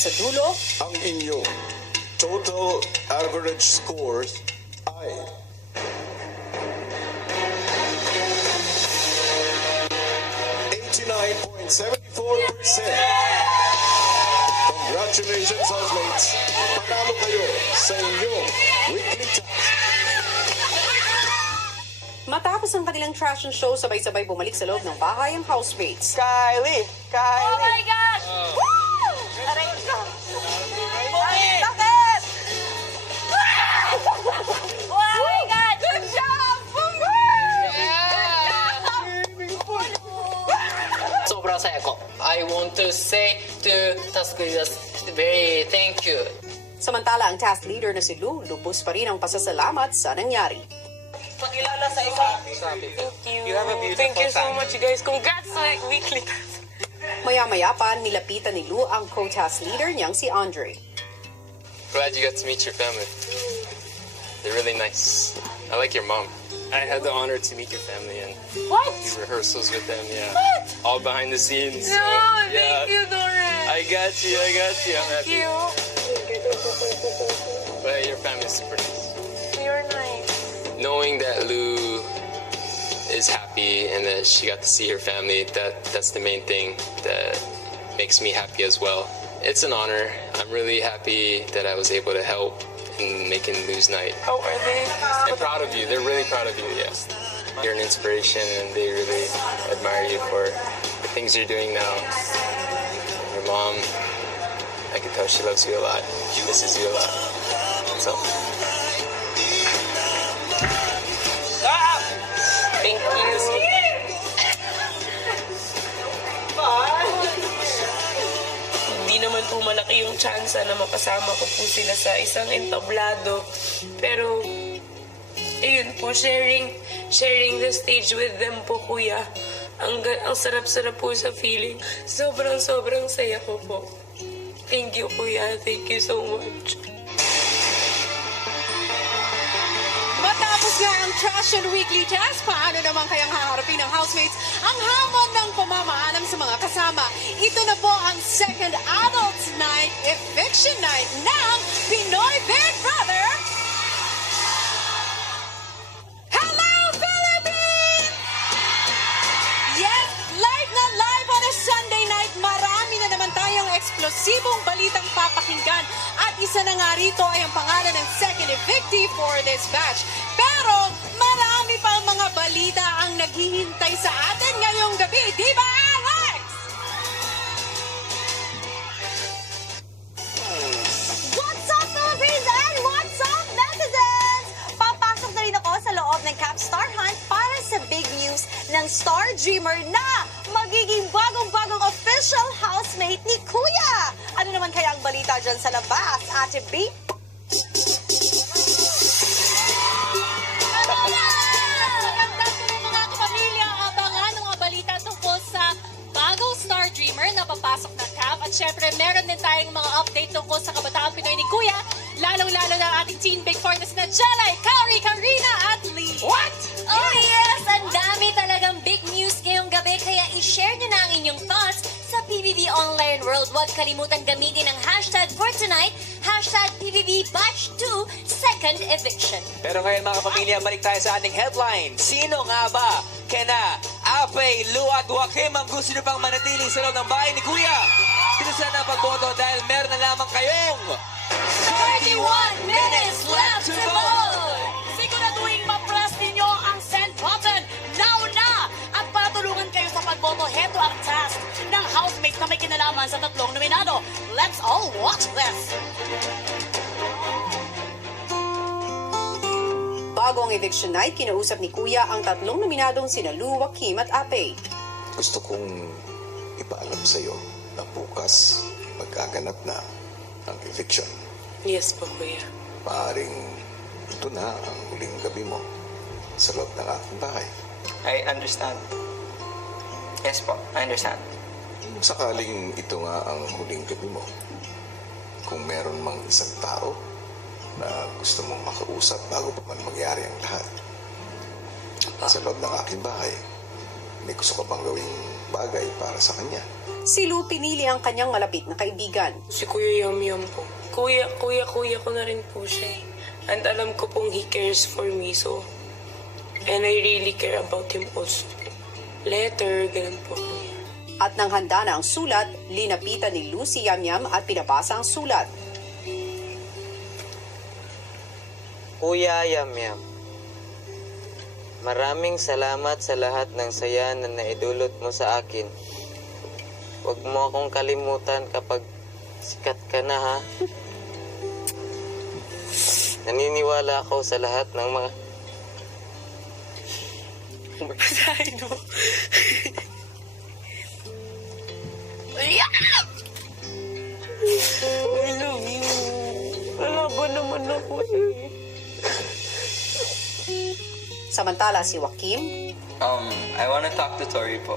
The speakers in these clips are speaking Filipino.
At sa dulo, ang inyong total average scores ay 89.74%. Congratulations, housemates! Panalo kayo sa inyong weekly task. matapos ang kanilang trash and show, sabay-sabay bumalik sa loob ng bahay ang housemates. Kylie! Oh my gosh! Woo! Aray ko! Ay, sakit! Oh my God! Good job! Sobrang saya ko. I want to say to task leaders, very thank you. Samantala, ang task leader na si Lou, lubos pa rin ang pasasalamat sa nangyari. Pakilala sa isang... Thank you so much, you guys. Congrats sa weekly task. Maya-maya pa, nilapitan ni Lou ang co-task leader niyang si Andre. Glad you got to meet your family. They're really nice. I like your mom. I had the honor to meet your family and What? do rehearsals with them, yeah. What? All behind the scenes. No, yeah. thank you, Doran. I got you. I'm happy. Thank you. But your family's super nice. You're nice. Knowing that Lou is happy and that she got to see her family, that's the main thing that makes me happy as well. It's an honor. I'm really happy that I was able to help in making Lou's night. How are they? I'm proud of you. They're really proud of you, yes. You're an inspiration and they really admire you for the things you're doing now. Your mom, I can tell she loves you a lot. She misses you a lot. So. Thank you. Hindi naman po malaki yung chance na mapasama ko po sila sa isang entablado. Pero, ayun po, sharing the stage with them po, kuya. Ang sarap-sarap po sa feeling. Sobrang saya ko po. Thank you, kuya. Thank you so much. Matapos nga ang trash and weekly task, paano naman kayang haharapin ng housemates ang hamon ng pamamaalam sa mga kasama? Ito na po ang second Adults Night Eviction Night ng Pinoy Big Brother. Hello, Philippines! Yes, live na live on a Sunday night. Marami na naman tayong eksplosibong balitang papakinggan. At isa na nga rito ay ang pangalan ng second evictee for this batch. Pero marami pang mga balita ang naghihintay sa atin ngayong gabi. Di ba, Alex? What's up, Philippines? And what's up, netizens? Papasok na rin ako sa loob ng Cap Star Hunt para sa big news ng Star Dreamer na magiging bagong-bagong official housemate ni Kuya. Ano naman kaya ang balita dyan sa labas, Ate B? Magandang po mga kapamilya, abangan ang mga balita tungkol sa bagong Star Dreamer na papasok ng camp. At syempre, meron din tayong mga update tungkol sa kabataan Pinoy ni Kuya, lalong-lalo na ang ating Teen Big Four na sina Jelay, Kari, Karina at Lee. What? Oh yes! Ang dami talagang big news ngayong gabi, kaya i-share nyo na ang inyong thoughts sa PBB Online World. Huwag kalimutan gamitin ang hashtag for tonight, hashtag PBB Batch 2 Second Eviction. Pero ngayon mga kapamilya, balik tayo sa ating headline. Sino nga ba kina Apey, Lou at Joaquim ang gusto nyo pang manatili sa loob ng bahay ni Kuya? Bilisan na pagboto dahil meron na lamang kayong 31 minutes left to vote! Siguraduhin ma-press ninyo ang send button now na! At para tulungan kayo sa pagboto, heto ang task ng housemates na may kinalaman sa tatlong nominado. Let's all watch this! Bago ang eviction night, kinausap ni Kuya ang tatlong nominadong sina Lou, Joaquim at Apey. Gusto kong ipaalam sa iyo na bukas magkaganap na ang eviction. Yes po, kuya. Maaring ito na ang huling gabi mo sa loob ng aking bahay. I understand. Yes po, I understand. Kung sakaling ito nga ang huling gabi mo, kung meron mang isang tao na gusto mong makausap bago pa man mangyari ang lahat sa loob ng aking bahay, may gusto ka bang gawing bagay para sa kanya. Si Lou pinili ang kanyang malapit na kaibigan. Si Kuya Yum Yum po. Kuya ko na rin po siya eh. And alam ko pong he cares for me, so... And I really care about him also. Letter, ganun po. At nang handa na ang sulat, linapitan ni Lou si Yamyam at pinabasa ang sulat. Kuya Yamyam, maraming salamat sa lahat ng saya na naidulot mo sa akin. Huwag mo akong kalimutan kapag sikat ka na, ha? Naniniwala ako sa lahat ng mga... Basahin mo. I love you. Wala ba naman ako eh. Samantala si Joaquim, I want to talk to Tori po.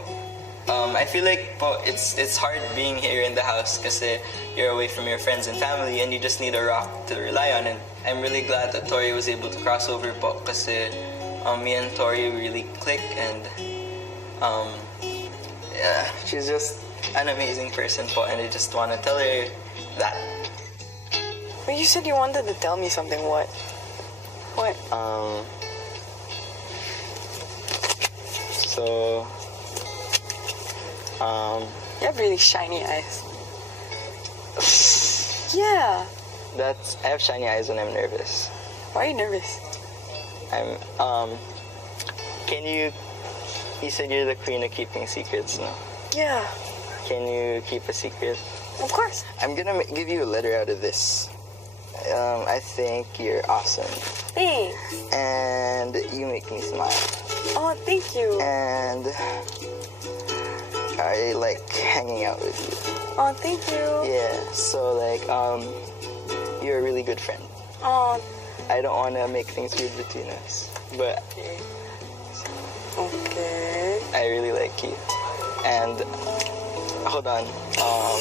I feel like po, it's hard being here in the house kasi you're away from your friends and family and you just need a rock to rely on. And I'm really glad that Tori was able to cross over po kasi me and Tori really click and yeah, she's just an amazing person po and I just want to tell her that. But you said you wanted to tell me something. What? What? So, You have really shiny eyes. Yeah. I have shiny eyes when I'm nervous. Why are you nervous? You said you're the queen of keeping secrets, no? Yeah. Can you keep a secret? Of course. I'm gonna give you a letter out of this. I think you're awesome. Thanks. And you make me smile. Oh, thank you. And I like hanging out with you. Oh, thank you. Yeah, so you're a really good friend. Oh, I don't want to make things weird between us, but okay. I really like you. And hold on. All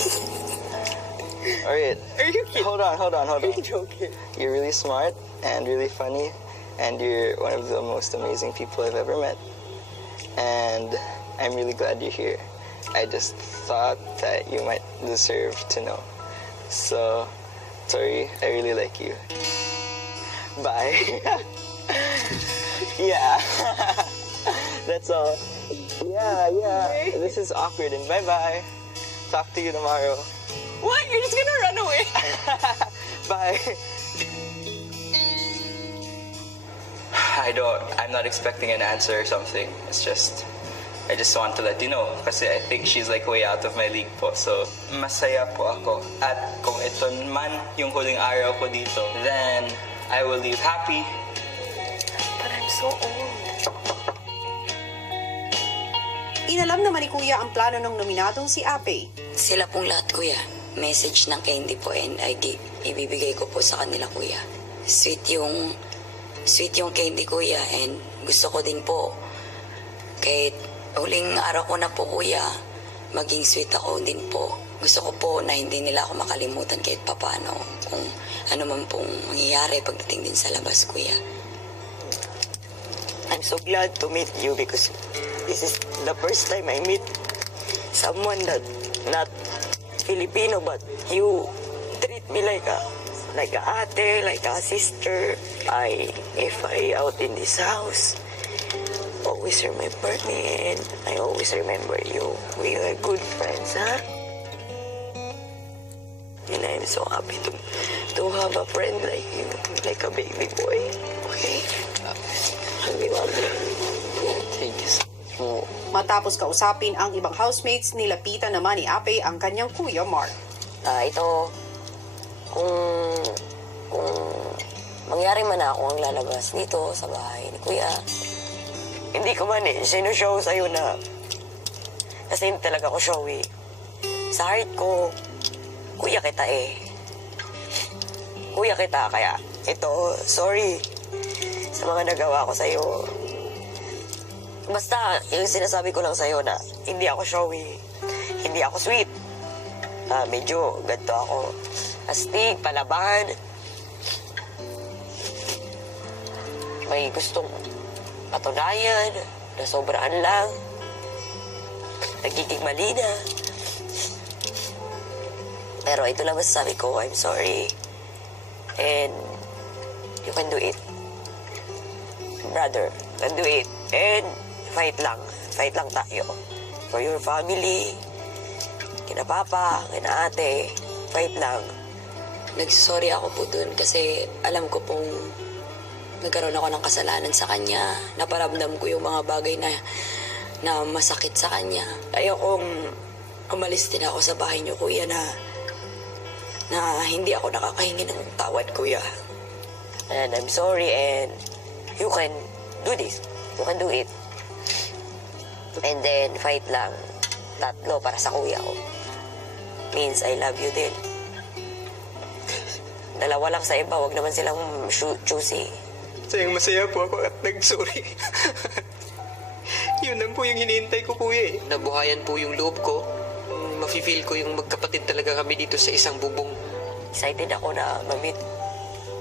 right. Are you kidding? Hold on. Are you joking? You're really smart and really funny, and you're one of the most amazing people I've ever met. And I'm really glad you're here. I just thought that you might deserve to know. So, Tori, I really like you. Bye. Yeah. That's all. Yeah. This is awkward, and bye-bye. Talk to you tomorrow. What? You're just gonna run away? Bye. I'm not expecting an answer or something. I just want to let you know kasi I think she's like way out of my league po. So, masaya po ako. At kung ito man yung huling araw ko dito, then I will leave happy. But I'm so old. inalam naman ni Kuya ang plano ng nominadong si Ape. Sila pong lahat, Kuya. Message ng candy po and ibibigay ko po sa kanila, Kuya. Sweet yung candy, Kuya, and gusto ko din po kahit huling araw ko na po, Kuya, maging sweet ako din po. Gusto ko po na hindi nila ako makalimutan kahit papano kung ano man pong mangyayari pagdating din sa labas, Kuya. I'm so glad to meet you because this is the first time I meet someone that not Filipino, but you treat me like a ate, like a sister. If I out in this house, always remember me and I always remember you. We are good friends, huh? And I'm so happy to have a friend like you, like a baby boy. Okay? Thank you so much. Matapos kausapin ang ibang housemates, nilapitan naman ni Ape ang kanyang kuya Mark. Ito, kung mangyari man ako ang lalabas dito sa bahay ni Kuya, hindi ko man sinushow sa'yo na kasi hindi talaga ako showy. Sa heart ko, Kuya kita Kuya kita, kaya ito, sorry sa mga nagawa ko sa'yo. Basta, yung sinasabi ko lang sa'yo na hindi ako showy, hindi ako sweet. Medyo ganito ako. Astig, palaban. May gustong patunayan na sobraan lang. nagiging mali na. Pero ito lang masasabi ko, I'm sorry. And you can do it. Brother, you can do it. And fight lang. Fight lang tayo. For your family, kina papa, kina ate, fight lang. Nagsorry ako po dun kasi alam ko pong nagkaroon ako ng kasalanan sa kanya. Naparamdam ko yung mga bagay na masakit sa kanya. Ayokong umalis din ako sa bahay niyo, kuya, na hindi ako nakakahingi ng tawad, kuya. And I'm sorry, and you can do this. You can do it. And then, fight lang. Tatlo para sa kuya ko. Means I love you din. Dalawa lang sa iba, wag naman silang choosy. Sayang masaya po ako at nag-sorry. Yun lang po yung hinihintay ko, kuya eh. Nabuhayan po yung loob ko. Mafe-feel ko yung magkapatid talaga kami dito sa isang bubong. Excited ako na ma-meet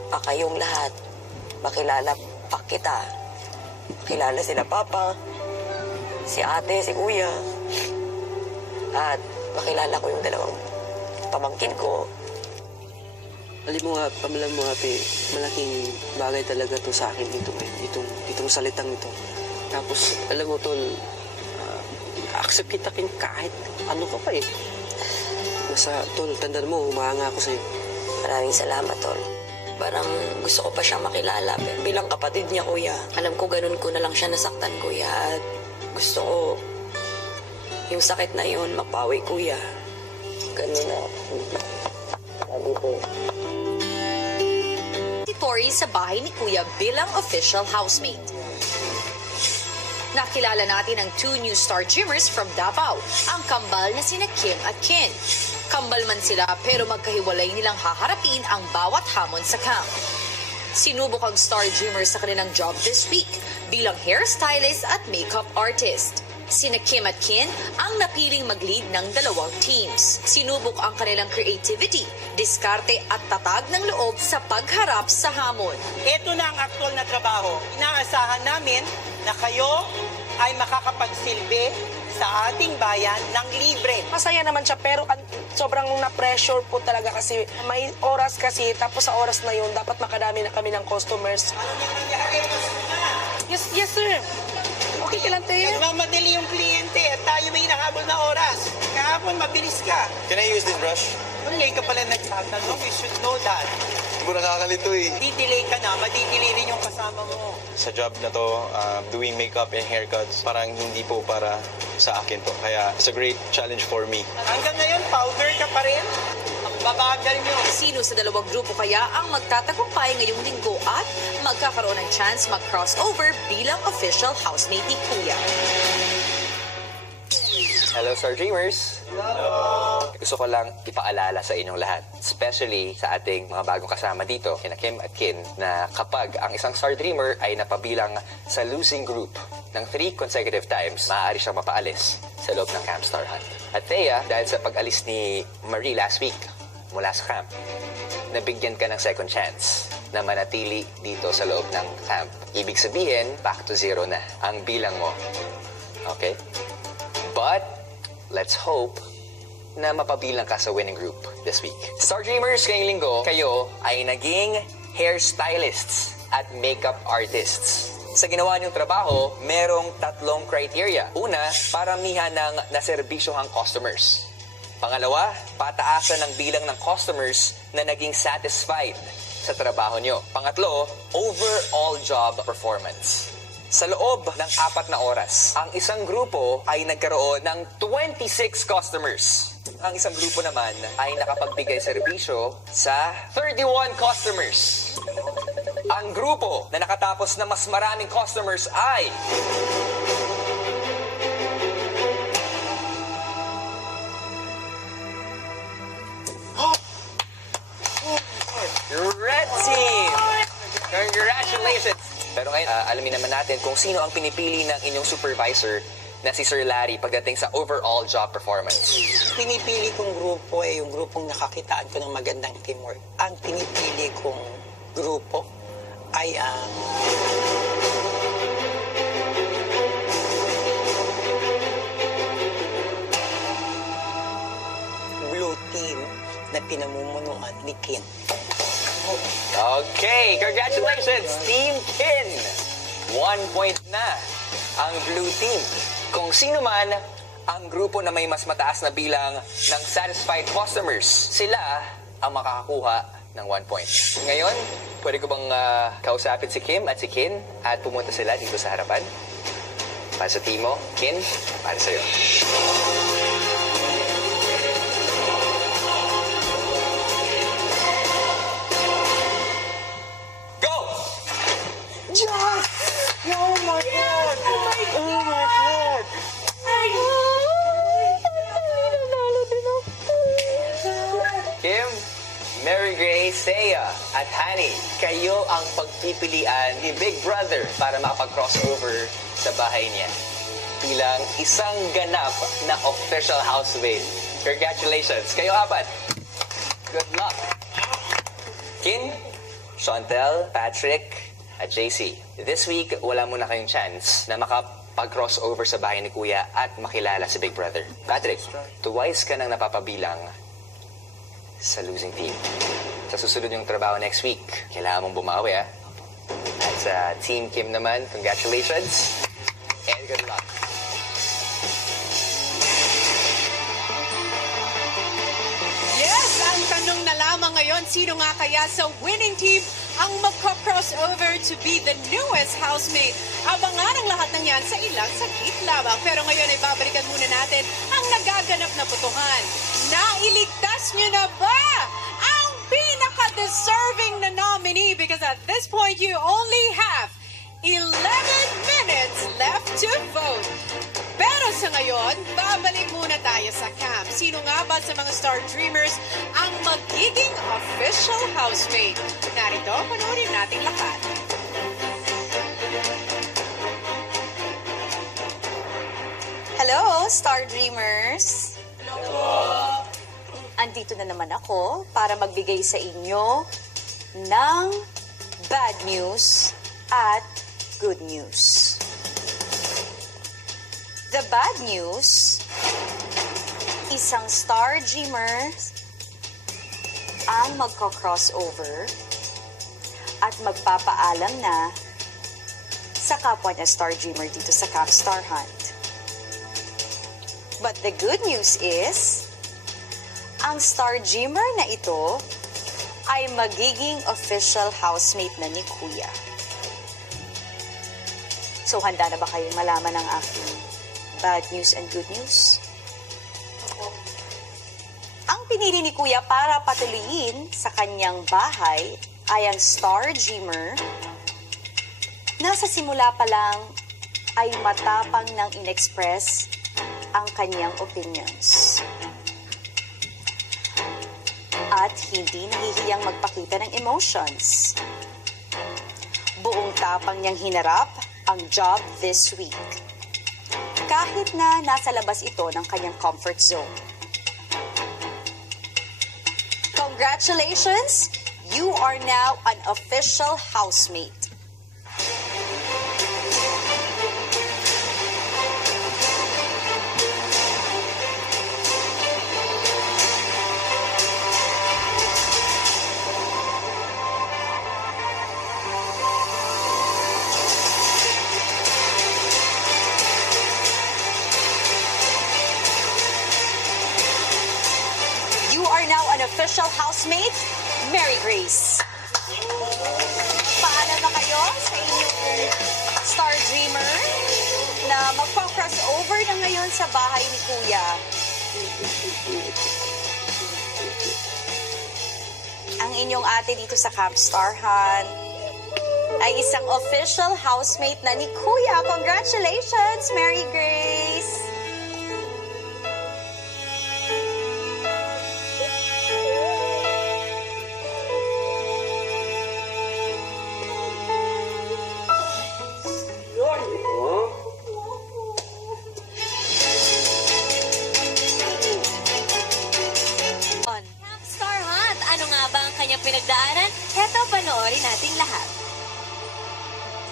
pa kayong lahat. Makilala pa kita. Makilala sila papa, si ate, si kuya. At makilala ko yung dalawang pamangkin ko. Alam mo nga, pamalam mo ate, malaking bagay talaga to sa akin itong salitang ito. Tapos, alam mo tol, accept kita kahit ano ka pa eh. Basta tol, tandaan mo, humahanga ako sa'yo. Maraming salamat, tol. Parang gusto ko pa siyang makilala bilang kapatid niya, kuya. Alam ko ganun ko na lang siya nasaktan, kuya. At gusto ko yung sakit na yun mapawi, kuya. Ganun na. Sabi ko. Si Tori sa bahay ni Kuya bilang official housemate. Nakilala natin ang two new star dreamers from Davao, ang kambal na sina Kim at Kin. Kambal man sila pero magkahiwalay nilang haharapin ang bawat hamon sa camp. Sinubok ang star dreamers sa kanilang job this week bilang hairstylist at makeup artist. Sina Kim at Kin ang napiling mag-lead ng dalawang teams. Sinubok ang kanilang creativity, diskarte at tatag ng loob sa pagharap sa hamon. Ito na ang aktual na trabaho. Inaasahan namin na kayo ay makakapagsilbi sa ating bayan ng libre. Masaya naman siya pero sobrang na-pressure po talaga kasi may oras kasi tapos sa oras na yun dapat makadami na kami ng customers. Yes sir. Okay ka lang tayo. Nagmamadali yung kliyente at tayo may hinahabol na oras. Kahapon mabilis ka. Can I use this brush? Ngayon ka pala nagtatanong, you should know that. Hindi ko nakakalito eh. Di-delay ka na, madi-delay rin yung kasama mo. Sa job na to, doing makeup and haircuts, parang hindi po para sa akin to. Kaya it's a great challenge for me. Hanggang ngayon, powder ka pa rin. Ang babagal nyo. Sino sa dalawang grupo kaya ang magtatagumpay ngayong linggo at magkakaroon ng chance mag-crossover bilang official housemate ni Kuya? Hello, Star Dreamers! Hello! Gusto ko lang ipaalala sa inyong lahat, especially sa ating mga bagong kasama dito, kina Kim at Kin, na kapag ang isang Star Dreamer ay napabilang sa losing group ng 3 consecutive times, maaari siyang mapaalis sa loob ng Camp Star Hunt. At Thea, dahil sa pag-alis ni Marie last week mula sa camp, nabigyan ka ng second chance na manatili dito sa loob ng camp. Ibig sabihin, back to 0 na ang bilang mo. Okay? But, let's hope na mapabilang ka sa winning group this week. Star Dreamers, ngayong linggo, kayo ay naging hairstylists at makeup artists. Sa ginawa niyong trabaho, merong 3 criteria. Una, paramihan ng naserbisyohang customers. Pangalawa, pataasan ng bilang ng customers na naging satisfied sa trabaho niyo. Pangatlo, overall job performance. Sa loob ng 4 na oras, ang isang grupo ay nagkaroon ng 26 customers. Ang isang grupo naman ay nakapagbigay serbisyo sa 31 customers. Ang grupo na nakatapos na mas maraming customers ay... Red Team! Congratulations! Pero ngayon, alamin naman natin kung sino ang pinipili ng inyong supervisor na si Sir Larry pagdating sa overall job performance. Pinipili kong grupo ay yung grupong nakakitaan ko ng magandang teamwork. Ang pinipili kong grupo ay ang... pinamumunuan ni Kin. Okay, congratulations, Team Kin! 1 point na ang Blue Team. Kung sino man ang grupo na may mas mataas na bilang ng satisfied customers, sila ang makakakuha ng 1 point. Ngayon, pwede ko bang kausapin si Kim at si Kin at pumunta sila dito sa harapan? Para sa team mo, Kin, para sa'yo. Go! Josh! Oh my God! Oh my God! Kim, Mary Grace, Thea, at Honey, kayo ang pagpipilian ni Big Brother para makapag-crossover sa bahay niya bilang isang ganap na official housemate. Congratulations! Kayo apat! Good luck! Kin, Chantel, Patrick, at JC. This week, wala muna kayong chance na makapag-crossover sa bahay ni Kuya at makilala si Big Brother. Patrick, twice ka nang napapabilang sa losing team. Sa susunod yung trabaho next week, kailangan mong bumawi, ha? At sa Team Kim naman, congratulations and good luck. Yes, ang tanong na lamang ngayon, sino nga kaya sa winning team ang magko-crossover to be the newest housemate? Abangan ang lahat ng yan sa ilang saglit lamang. Pero ngayon ay babalikan muna natin ang nagaganap na putuhan. Nailigtas niyo na ba ang pinaka-deserving na nominee? Because at this point, you only have 11 minutes left to vote. Pero sa ngayon, babalik muna tayo sa camp. Sino nga ba sa mga Star Dreamers ang magiging official housemate? Narito, panoorin nating lahat. Hello, Star Dreamers! Hello! Andito na naman ako para magbigay sa inyo ng bad news at good news. The bad news, isang Star Dreamer ang magko-crossover at magpapaalam na sa kapwa niya Star Dreamer dito sa Camp Star Hunt. But the good news is, ang Star Dreamer na ito ay magiging official housemate na ni Kuya. So handa na ba kayong malaman ang aking bad news and good news? Ang pinili ni Kuya para patuloyin sa kanyang bahay ay ang Star Dreamer na sa simula pa lang ay matapang nang inexpress ang kanyang opinions. At hindi nahihiyang magpakita ng emotions. Buong tapang niyang hinarap ang job this week. Kahit na nasa labas ito ng kanyang comfort zone. Congratulations! You are now an official housemate. Official housemate, Mary Grace. Paano na kayo sa inyong Star Dreamer na magpa-crossover na ngayon sa bahay ni Kuya? Ang inyong ate dito sa Camp Star Hunt ay isang official housemate na ni Kuya. Congratulations, Mary Grace! Pinagdaanan, eto panoorin nating lahat.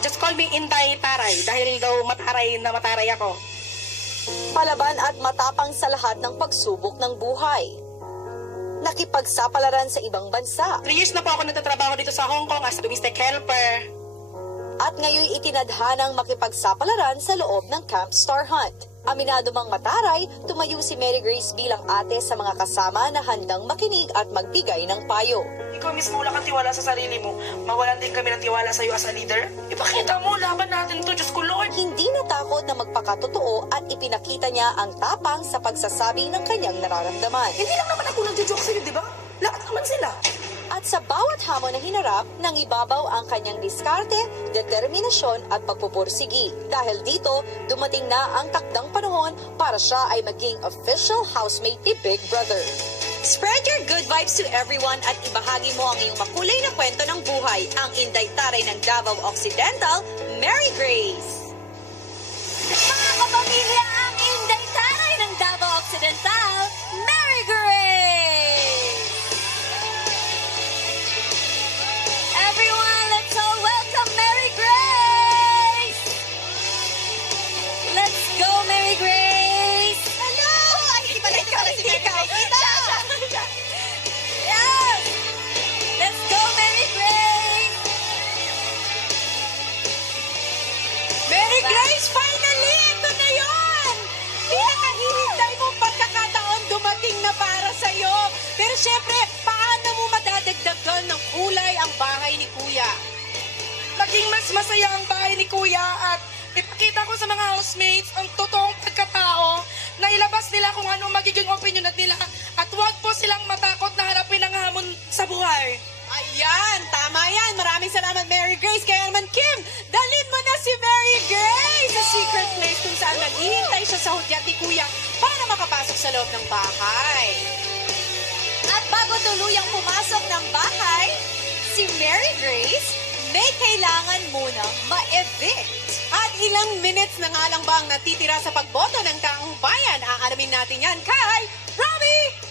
Just call me Inday Taray dahil daw mataray na mataray ako. Palaban at matapang sa lahat ng pagsubok ng buhay. nakipagsapalaran sa ibang bansa. 3 years na po ako nagtatrabaho dito sa Hong Kong as domestic helper. At ngayon itinadhanang makipagsapalaran sa loob ng Camp Star Hunt. Aminado mang mataray, tumayo si Mary Grace bilang ate sa mga kasama na handang makinig at magbigay ng payo. Ikaw mismo wala kang tiwala sa sarili mo. Mawalan din kami ng tiwala sa iyo as a leader. Ipakita mo, laban natin to, Diyos ko Lord. Hindi natakot na magpakatotoo at ipinakita niya ang tapang sa pagsasabi ng kanyang nararamdaman. Hindi lang naman ako nagjo-joke sa'yo, di ba? Lahat naman sila. At sa bawat hamon na hinarap, nangibabaw ang kanyang diskarte, determinasyon at pagpupursigi. Dahil dito, dumating na ang takdang panahon para siya ay maging official housemate ni Big Brother. Spread your good vibes to everyone at ibahagi mo ang iyong makulay na kwento ng buhay, ang Inday Taray ng Davao Occidental, Mary Grace. Mga kapamilya, ang Inday Taray ng Davao Occidental, Mary Grace! Everyone, let's all welcome Mary Grace! Let's go, Mary Grace! Hello! Ay, hindi pala ikaw na si Mary Grace. Yes! Let's go, Mary Grace! Mary Grace, finally! Ito na yun! Pinakahihintay mong pagkakataon dumating na para sa'yo. Pero syempre, paano mo madadagdagan ng kulay ang bahay ni Kuya? Maging mas masaya ang bahay ni Kuya at ipakita ko sa mga housemates ang totoong pagkatao na ilabas nila kung ano magiging opinion nila at huwag po silang matakot na harapin ang hamon sa buhay. Ayan, tama yan. Maraming salamat, Mary Grace. Kaya naman, Kim, dalhin mo na si Mary Grace sa secret place kung saan naghihintay siya sa hudyat ni Kuya para makapasok sa loob ng bahay. At bago tuluyang pumasok ng bahay, si Mary Grace may kailangan munang ma-evict. At ilang minutes na nga lang ba ang natitira sa pagboto ng taong bayan? Aalamin natin yan kay Robbie!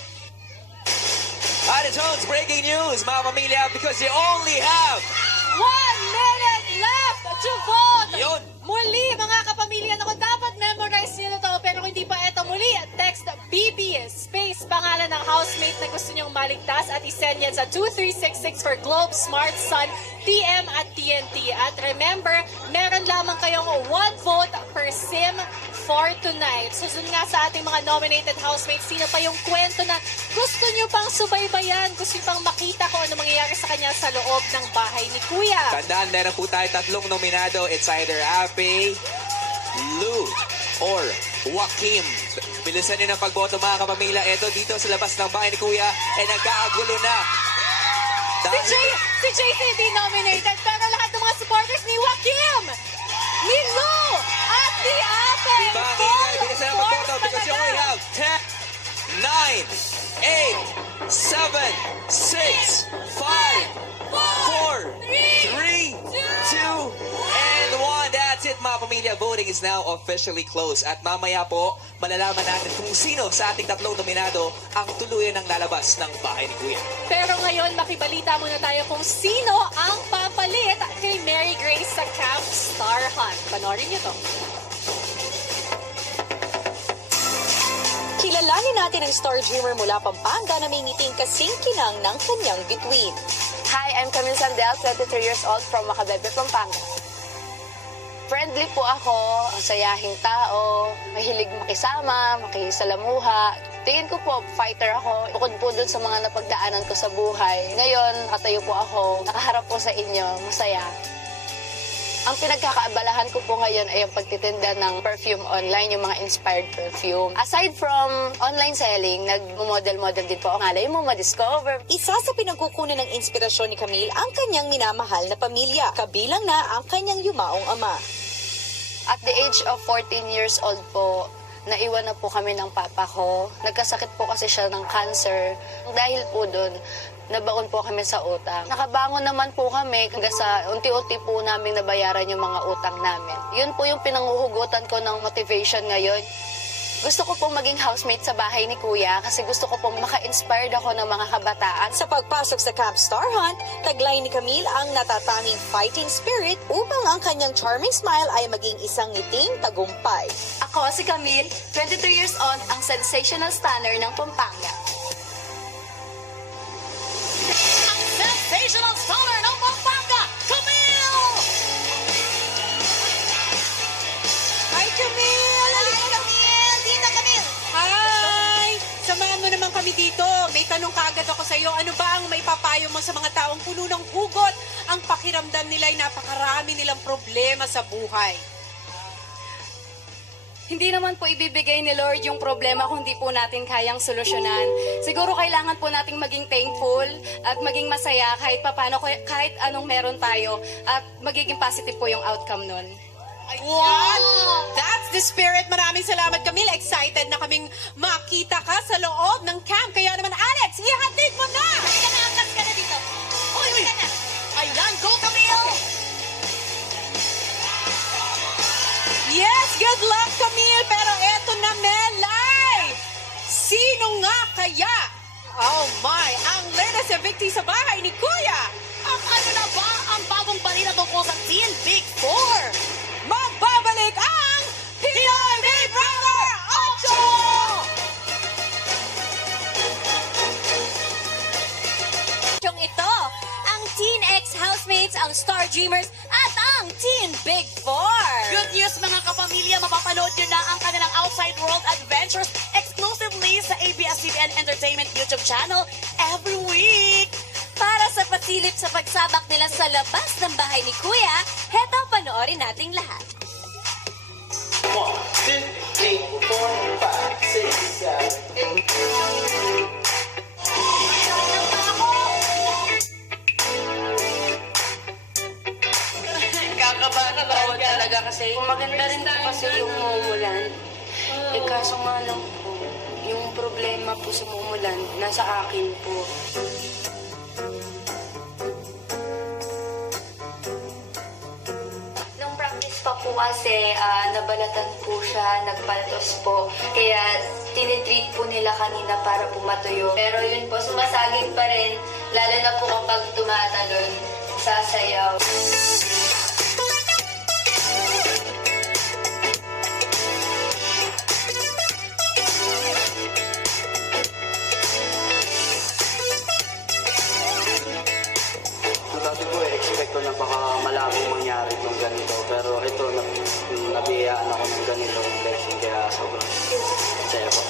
At it's Hone's breaking news, mga pamilya, because you only have 1 minute left to vote! Yun. Muli, mga kapamilya, naku, dapat memorize nyo na to, pero kung hindi pa ito muli, text BB space pangalan ng housemate na gusto nyong maligtas at isend yan sa 2366 for Globe, Smart, Sun, TM at TNT. At remember, meron lamang kayong 1 vote per sim for tonight. Susunod nga sa ating mga nominated housemates, sino pa yung kwento na gusto nyo pang subaybayan, gusto nyo pang makita kung ano mangyayari sa kanya sa loob ng bahay ni Kuya. Tandaan, meron po tayo 3 nominado. It's either Ape, Lou, or Joaquim. Bilisan nyo ng pagboto, mga kapamilya. Ito dito sa labas ng bahay ni Kuya ay nagkakagulo na. Si JC hindi nominated, pero lahat ng mga supporters ni Joaquim, ni Lou, at ni Ate, Mga ingay, bilisan ng pagboto because you only have 10, 9, 8, 7, 6, 5, 4, 3, 2, and 1. That's it, mga pamilya. Voting is now officially closed. At mamaya po, malalaman natin kung sino sa ating 3 nominado ang tuluyan ng lalabas ng bahay ni Kuya. Pero ngayon, makibalita muna tayo kung sino ang papalit kay Mary Grace sa Camp Star Hunt. Panorin niyo to. Kilalanin natin ang star dreamer mula Pampanga na may ngiting kasing kinang ng kanyang bituin. Hi, I'm Camille Sandel, 23 years old from Macabebe, Pampanga. Friendly po ako, masayahing tao, mahilig makisama, makisalamuha. Tingin ko po, fighter ako. Bukod po dun sa mga napagdaanan ko sa buhay. Ngayon, nakatayo po ako, nakaharap po sa inyo, masaya. Ang pinagkakaabalahan ko po ngayon ay ang pagtitinda ng perfume online, yung mga inspired perfume. Aside from online selling, nag-model-model din po ang alay mo ma-discover. Isa sa pinagkukunan ng inspirasyon ni Camille ang kanyang minamahal na pamilya, kabilang na ang kanyang yumaong ama. At the age of 14 years old po, naiwan na po kami ng papa ko. Nagkasakit po kasi siya ng cancer. Dahil po doon, nabaon po kami sa utang. Nakabangon naman po kami hanggang sa unti-unti po namin nabayaran yung mga utang namin. Yun po yung pinanguhugutan ko ng motivation ngayon. Gusto ko pong maging housemate sa bahay ni Kuya kasi gusto ko pong maka-inspired ako ng mga kabataan. Sa pagpasok sa Camp Star Hunt, taglay ni Camille ang natatanging fighting spirit upang ang kanyang charming smile ay maging isang ngiting tagumpay. Ako si Camille, 23 years old, ang sensational stunner ng Pampanga. sensational star ng Pampanga, Camille! Hi, Camille! Hi, Camille! Dito, Camille! Hi! Samahan mo naman kami dito. May tanong kaagad ako sa iyo. Ano ba ang maipapayo mo sa mga taong puno ng hugot? Ang pakiramdam nila ay napakarami nilang problema sa buhay. Hindi naman po ibibigay ni Lord yung problema kung di po natin kayang solusyonan. Siguro kailangan po nating maging thankful at maging masaya kahit papano, kahit anong meron tayo at magiging positive po yung outcome nun. Wow! That's the spirit. Maraming salamat, Camille. Excited na kaming makita ka sa loob ng camp. Kaya naman, Alex, ihatid mo na! Halika na, angkas ka na dito. Uy, Halika na. Ayan, go Camille! Yes, good luck, Camille. Pero eto na, Melay. Sino nga kaya? Oh my, ang latest evictee sa bahay ni Kuya. Ang ano na ba ang bagong balita tungkol sa Teen Big Four? Magbabalik ang Pinoy Big Brother 8! Yung ito, ang Teen X housemates, ang Star Dreamers, at ang Teen Big Four. Good news mga kapamilya, mapapanood nyo na ang kanilang Outside World Adventures exclusively sa ABS-CBN Entertainment YouTube channel every week. Para sa pasilip sa pagsabak nila sa labas ng bahay ni Kuya, heto panoorin nating lahat. 1, 2, 3, 4, 5, 6, 7, 8. Nakakabawa talaga kasi maganda rin po kasi yung mumulan. Eh kaso nga lang po, yung problema po sa mumulan, nasa akin po. Nung practice pa po kasi, nabalatan po siya, nagpaltos po. Kaya tinitreat po nila kanina para po matuyo. Pero yun po, sumasagig pa rin, lalo na po kapag tumatalon, sasayaw. Dati po expect ko na baka malabong mangyari itong ganito. Pero ito, nabiyayaan ako ng ganito blessing. Kaya sobrang saya po.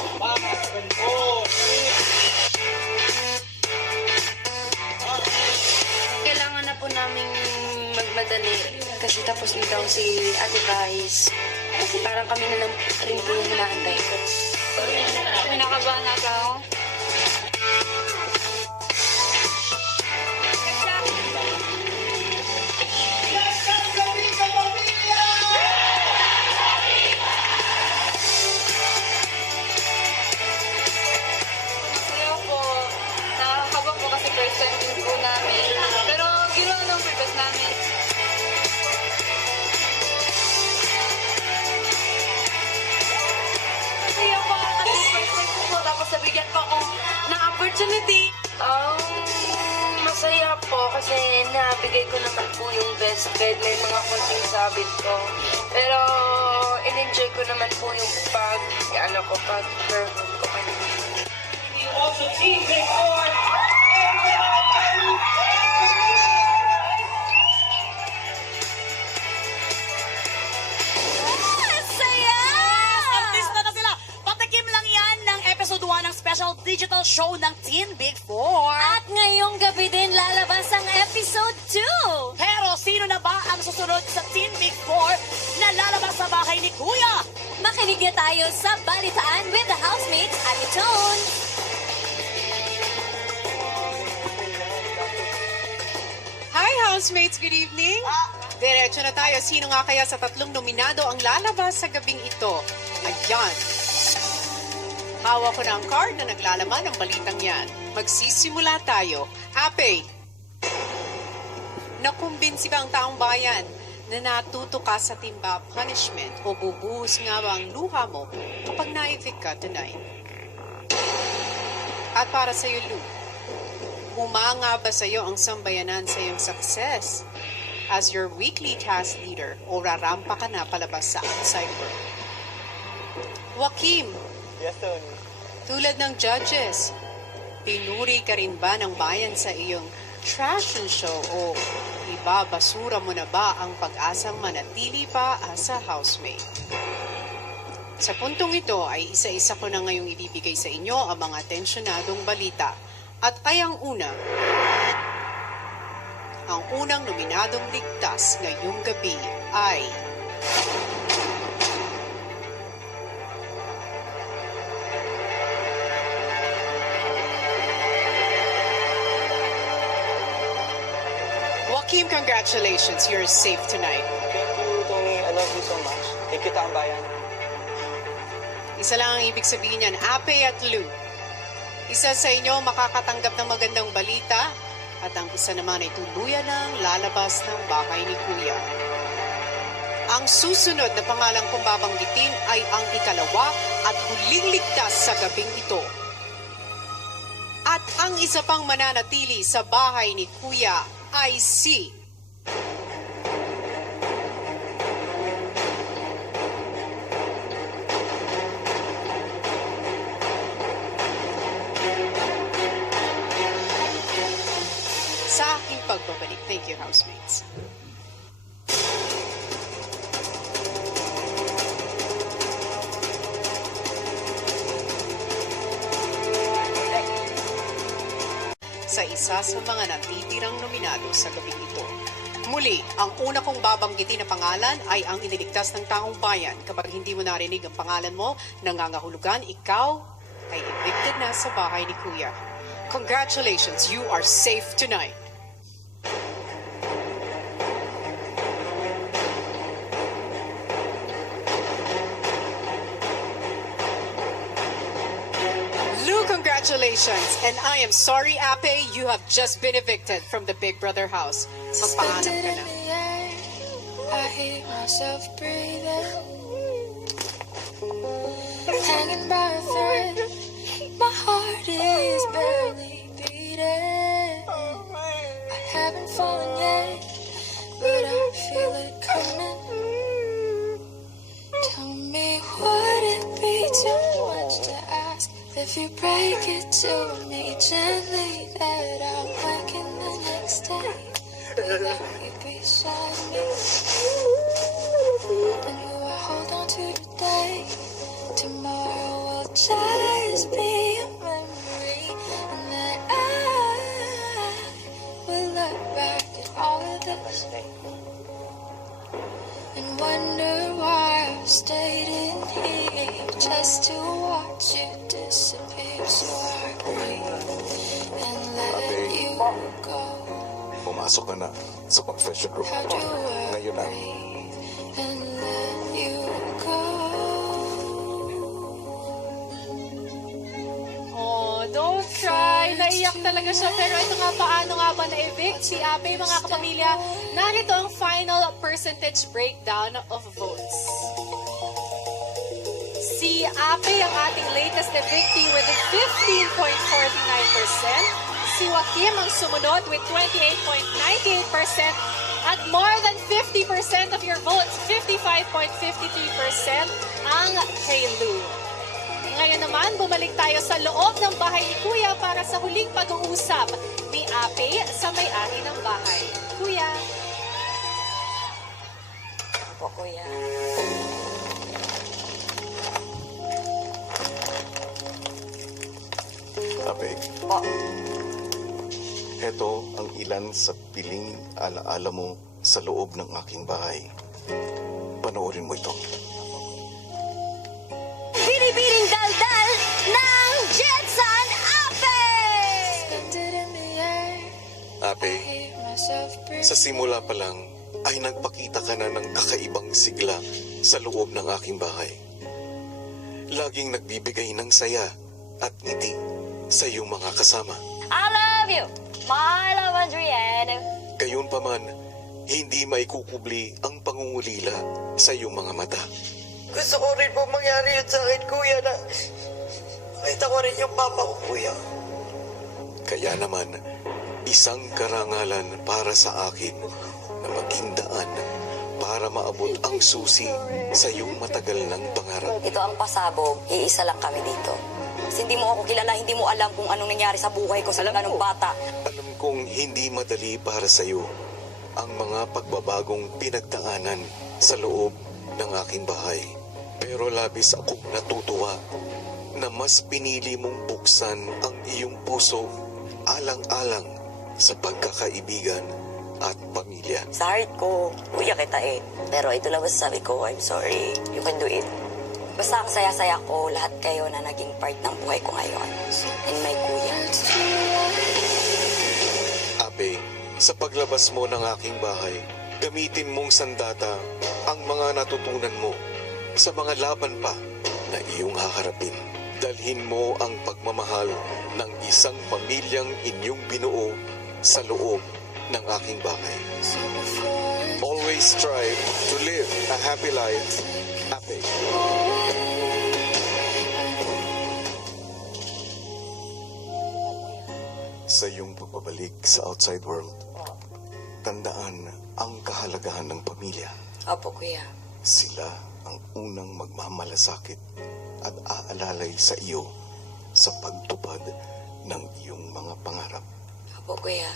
Kailangan na po namin magmadali kasi tapos din daw si Ate Vice. Parang kami na lang rin po yung hinaantay ko. Nakabahan na ako. Masaya po. Nakakaba po kasi first time din po namin. Pero ginawa ng purpose namin. Masaya po kasi first time po. Tapos nabigyan po ako ng opportunity. Masaya po kasi nabigay ko naman po yung best kahit may mga konting sabit ko. Pero in-enjoy ko naman po yung pag-perform ko kanina. Also, Team Big Four. Saya! Artista na sila. Patikim lang yan ng episode 1 ng special digital show ng Teen Big Four. At ngayong gabi din lalabas ang episode 2. Pero sino na ba ang susunod sa Teen Big Four na lalabas sa bahay ni Kuya? Makinig na tayo sa Balitaan with the Housemates at Tone. Hi, housemates! Good evening! Diretso na tayo. Sino nga kaya sa tatlong nominado ang lalabas sa gabing ito? Ayan. Hawak ko na ang card na naglalaman ng balitang yan. Magsisimula tayo. Ape, nakumbinsi ba ang taong bayan na natuto ka sa timba punishment o bubuhos nga ba ang luha mo kapag na-evict ka tonight? At para sa iyo, Lou, humanga ba sa iyo ang sambayanan sa iyong success as your weekly task leader o rarampa ka na palabas sa outside world? Joaquim, Yes, Tony. tulad ng judges, pinuri ka rin ba ng bayan sa iyong fashion show o ibabasura mo na ba ang pag-asang manatili pa as a housemate? Sa puntong ito ay isa-isa ko na ngayong ibibigay sa inyo ang mga tensyonadong balita. At ay ang unang nominadong ligtas ngayong gabi ay Joaquim, congratulations. You're safe tonight. Thank you, Tony. I love you so much. Thank you, Tambayan. Isa lang ang ibig sabihin niyan, Ape at Lou. Isa sa inyo makakatanggap ng magandang balita at ang isa naman ay tuluyan ng lalabas ng bahay ni Kuya. Ang susunod na pangalang kong babanggitin ay ang ikalawa at huling ligtas sa gabing ito. At ang isa pang mananatili sa bahay ni Kuya ay si sa aking pagbabalik. Thank you, housemates. Sa isa sa mga natitirang nominado sa gabing ito. Muli, ang una kong babanggitin na pangalan ay ang iniligtas ng taong bayan. Kapag hindi mo narinig ang pangalan mo, nangangahulugan, ikaw ay evicted na sa bahay ni Kuya. Congratulations, you are safe tonight. Lou, congratulations. And I am sorry, Ape, you have just been evicted from the Big Brother house. Magpaalam ka na. I hear myself breathing, hanging by a thread. My heart is barely beating. I haven't fallen yet, but I feel it coming. Tell me, would it be too much to ask if you break it to me gently that I'll waken the next day without you beside me? And will I hold on to today? Tomorrow will just be a memory, and then I will look back at all of this and wonder why I stayed in here just to watch you disappear. So I breathe and let you go. Pumasok ka na sa confession room. Ngayon na. And let you go. Oh, don't cry. Naiyak talaga siya. Pero ito nga, paano nga ba na-evict si Ape, mga kapamilya? Narito ang final percentage breakdown of votes. Si Ape ang ating latest evictee with 15.49%. Si Joaquim ang sumunod with 28.98%. At more than 50% of your votes, 55.53% ang kay Lou. Ngayon naman, bumalik tayo sa loob ng bahay ni Kuya para sa huling pag-uusap ni Ape sa may-ari ng bahay. Kuya. Opo, Kuya. Ape. Ito ang ilan sa piling alaala mo sa loob ng aking bahay. Panoorin mo ito. Binibining daldal ng Jetson Ape! Ape, sa simula pa lang ay nagpakita ka na ng kakaibang sigla sa loob ng aking bahay. Laging nagbibigay ng saya at ngiti sa iyong mga kasama. I love you, my love Adriano. Gayunpaman, hindi maikukubli ang pangungulila sa iyong mga mata. Gusto ko rin po mangyari yun sa akin, Kuya, na makita ko rin yung papa ko, Kuya. Kaya naman, isang karangalan para sa akin na maging daan para maabot ang susi sa iyong matagal ng pangarap. Ito ang pasabog, iisa lang kami dito. Kasi hindi mo ako kilala, hindi mo alam kung anong nangyari sa buhay ko sa ganong bata. Alam kong hindi madali para sa'yo ang mga pagbabagong pinagdaanan sa loob ng aking bahay. Pero labis akong natutuwa na mas pinili mong buksan ang iyong puso alang-alang sa pagkakaibigan at pamilya. Sa heart ko, kuya kita eh. Pero ito lang sabi ko, I'm sorry. You can do it. Basta ang saya-saya ko, lahat kayo na naging part ng buhay ko ngayon. And my kuya. Ape, sa paglabas mo ng aking bahay, gamitin mong sandata ang mga natutunan mo sa mga laban pa na iyong haharapin. Dalhin mo ang pagmamahal ng isang pamilyang inyong binuo sa loob ng aking bahay. Always strive to live a happy life, Ape. Sa iyong pagbabalik sa outside world, tandaan ang kahalagahan ng pamilya. Opo, kuya. Sila ang unang magmamalasakit at aalalay sa iyo sa pagtupad ng iyong mga pangarap. Opo, kuya.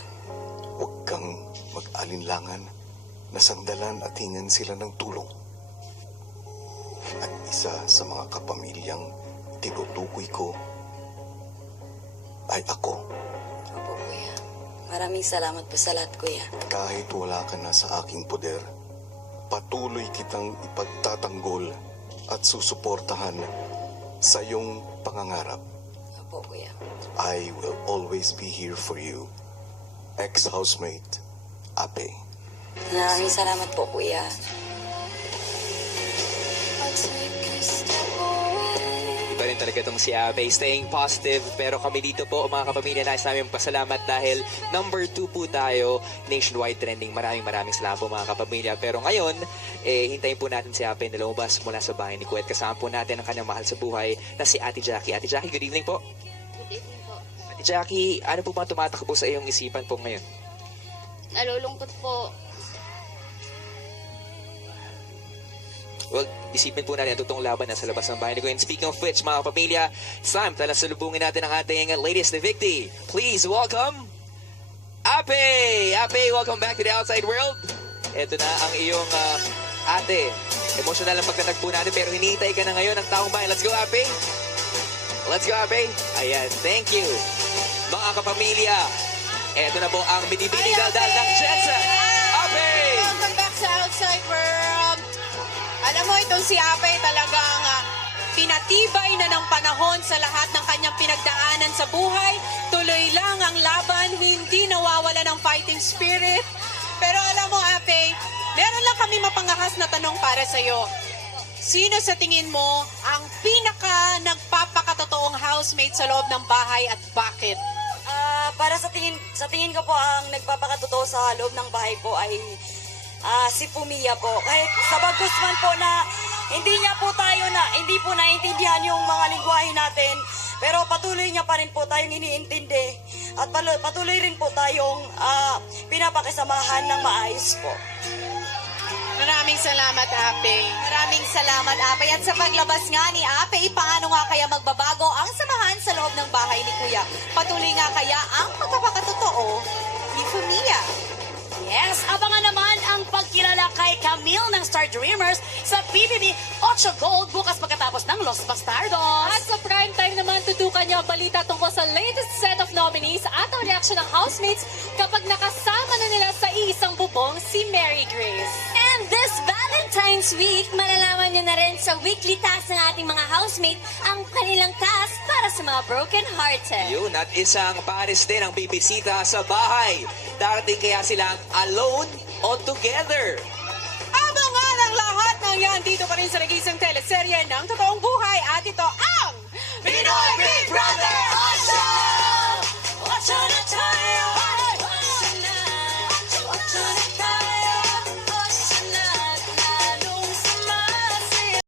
Huwag kang mag-alinlangan na sandalan at hingan sila ng tulong. At isa sa mga kapamilyang tinutukoy ko ay ako. Opo, kuya. Maraming salamat po sa lahat, kuya. Kahit wala ka na sa aking poder, patuloy kitang ipagtatanggol at susuportahan sa iyong pangangarap. Opo, kuya. I will always be here for you. Ex-housemate, Ape. Maraming salamat po, kuya. Iba rin talaga itong si Ape, staying positive. Pero kami dito po, mga kapamilya, nais namin pasalamat dahil number 2 po tayo, nationwide trending. Maraming salamat po, mga kapamilya. Pero ngayon, hintayin po natin si Ape na lumabas mula sa bahay ni Kuya. Kasama po natin ang kanyang mahal sa buhay na si Ate Jackie. Ate Jackie, good evening po. Good evening po. Ate Jackie, ano po bang tumatakbo sa iyong isipan po ngayon? Nalulungkot po. Well, isipin po natin ang totoong laban na sa labas ng bahay ni Kuya. And speaking of which, mga kapamilya, Sam, talasalubungin natin ang ating latest evictee. Please welcome, Ape! Ape, welcome back to the outside world. Ito na ang iyong ate. Emotional ang pagkatagpo natin pero hinihintay ka na ngayon ng taong bayan. Let's go, Ape! Let's go, Ape! Ayan, thank you. Mga kapamilya, ito na po ang binibining daldal ng Jensen. Ape! Welcome back sa outside world. Alam mo, itong si Ape talagang pinatibay na ng panahon sa lahat ng kanyang pinagdaanan sa buhay. Tuloy lang ang laban, hindi nawawala ng fighting spirit. Pero alam mo, Ape, meron lang kami mapangahas na tanong para sa'yo. Sino sa tingin mo ang pinaka nagpapakatotoong housemate sa loob ng bahay at bakit? Para sa tingin ko po, ang nagpapakatotoo sa loob ng bahay po ay si Pumiya po. Kahit sa bagos man po na hindi po naiintindihan yung mga lingwahe natin, pero patuloy niya pa rin po tayong iniintindi at patuloy rin po tayong pinapakisamahan ng maayos po. Maraming salamat, Ape. Maraming salamat, Ape. At sa paglabas nga ni Ape, paano nga kaya magbabago ang samahan sa loob ng bahay ni Kuya? Patuloy nga kaya ang pagkapakatotoo ni Fumia? Yes, abangan naman ang pagkilala kay Camille ng Star Dreamers sa PBB 8 Gold bukas pagkatapos ng Los Bastardos. At sa prime time naman, tutukan niyo ang balita tungkol sa latest set of nominees at ang reaction ng housemates kapag nakasama na nila sa iisang bubong si Mary Grace. And this Valentine's Week, malalaman nyo na rin sa weekly task ng ating mga housemate ang kanilang task para sa mga broken-hearted. Yun, at isang pares din ang bibisita sa bahay. Darating kaya silang alone o together? Abangan ang lahat ng yan dito pa rin sa nagisang teleserye ng Totoong Buhay at ito